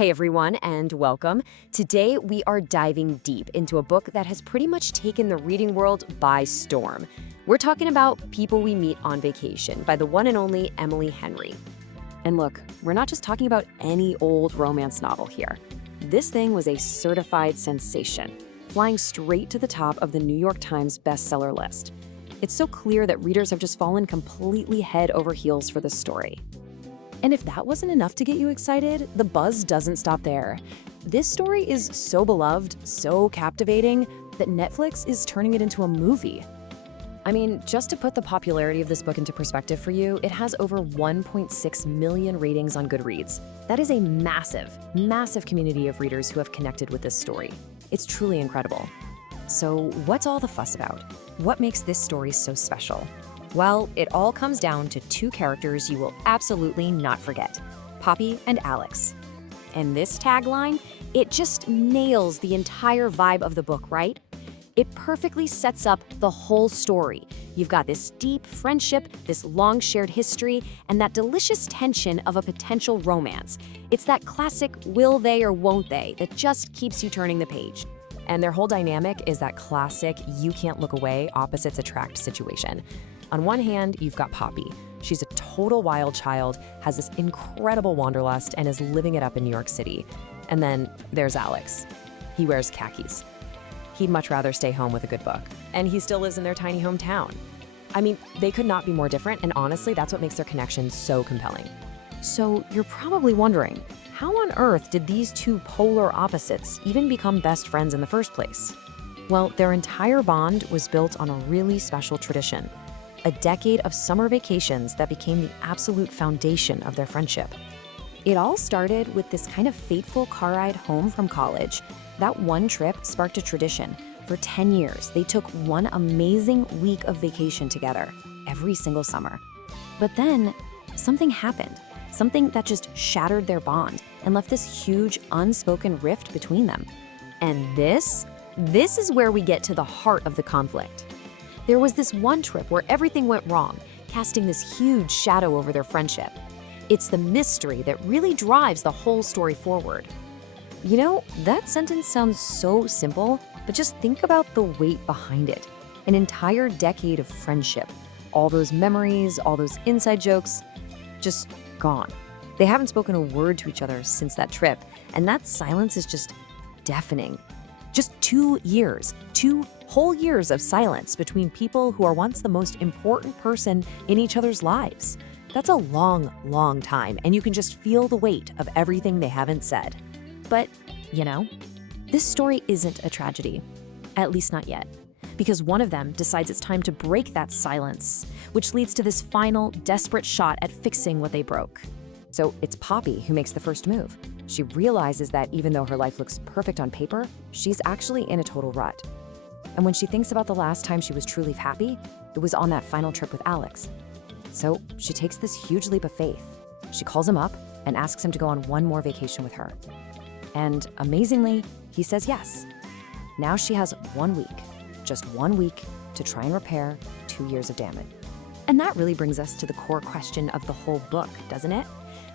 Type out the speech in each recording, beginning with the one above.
Hey everyone, and welcome. Today we are diving deep into a book that has pretty much taken the reading world by storm. We're talking about People We Meet on Vacation by the one and only Emily Henry. And look, we're not just talking about any old romance novel here. This thing was a certified sensation, flying straight to the top of the New York Times bestseller list. It's so clear that readers have just fallen completely head over heels for this story. And if that wasn't enough to get you excited, the buzz doesn't stop there. This story is so beloved, so captivating, that Netflix is turning it into a movie. I mean, just to put the popularity of this book into perspective for you, it has over 1.6 million ratings on Goodreads. That is a massive, massive community of readers who have connected with this story. It's truly incredible. So what's all the fuss about? What makes this story so special? Well, it all comes down to two characters you will absolutely not forget, Poppy and Alex. And this tagline, it just nails the entire vibe of the book, right? It perfectly sets up the whole story. You've got this deep friendship, this long shared history, and that delicious tension of a potential romance. It's that classic will they or won't they that just keeps you turning the page. And their whole dynamic is that classic you can't look away, opposites attract situation. On one hand, you've got Poppy. She's a total wild child, has this incredible wanderlust, and is living it up in New York City. And then there's Alex. He wears khakis. He'd much rather stay home with a good book. And he still lives in their tiny hometown. I mean, they could not be more different, and honestly, that's what makes their connection so compelling. So you're probably wondering, how on earth did these two polar opposites even become best friends in the first place? Well, their entire bond was built on a really special tradition. A decade of summer vacations that became the absolute foundation of their friendship. It all started with this kind of fateful car ride home from college. That one trip sparked a tradition. For 10 years, they took one amazing week of vacation together, every single summer. But then, something happened. Something that just shattered their bond and left this huge unspoken rift between them. And this is where we get to the heart of the conflict. There was this one trip where everything went wrong, casting this huge shadow over their friendship. It's the mystery that really drives the whole story forward. You know, that sentence sounds so simple, but just think about the weight behind it. An entire decade of friendship. All those memories, all those inside jokes, just gone. They haven't spoken a word to each other since that trip, and that silence is just deafening. Just 2 years, 2 whole years of silence between people who are once the most important person in each other's lives. That's a long, long time, and you can just feel the weight of everything they haven't said. But, you know, this story isn't a tragedy, at least not yet, because one of them decides it's time to break that silence, which leads to this final, desperate shot at fixing what they broke. So it's Poppy who makes the first move. She realizes that even though her life looks perfect on paper, she's actually in a total rut. And when she thinks about the last time she was truly happy, it was on that final trip with Alex. So she takes this huge leap of faith. She calls him up and asks him to go on one more vacation with her. And amazingly, he says yes. Now she has 1 week, just 1 week, to try and repair 2 years of damage. And that really brings us to the core question of the whole book, doesn't it?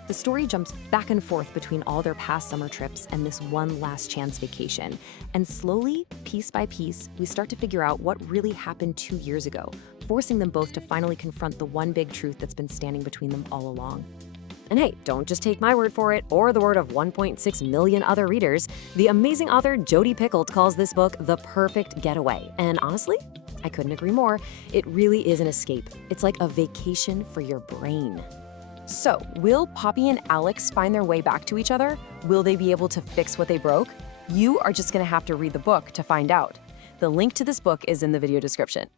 The story jumps back and forth between all their past summer trips and this one last chance vacation. And slowly, piece by piece, we start to figure out what really happened 2 years ago, forcing them both to finally confront the one big truth that's been standing between them all along. And hey, don't just take my word for it, or the word of 1.6 million other readers. The amazing author Jodi Picoult calls this book the perfect getaway. And honestly, I couldn't agree more. It really is an escape. It's like a vacation for your brain. So, will Poppy and Alex find their way back to each other? Will they be able to fix what they broke? You are just gonna have to read the book to find out. The link to this book is in the video description.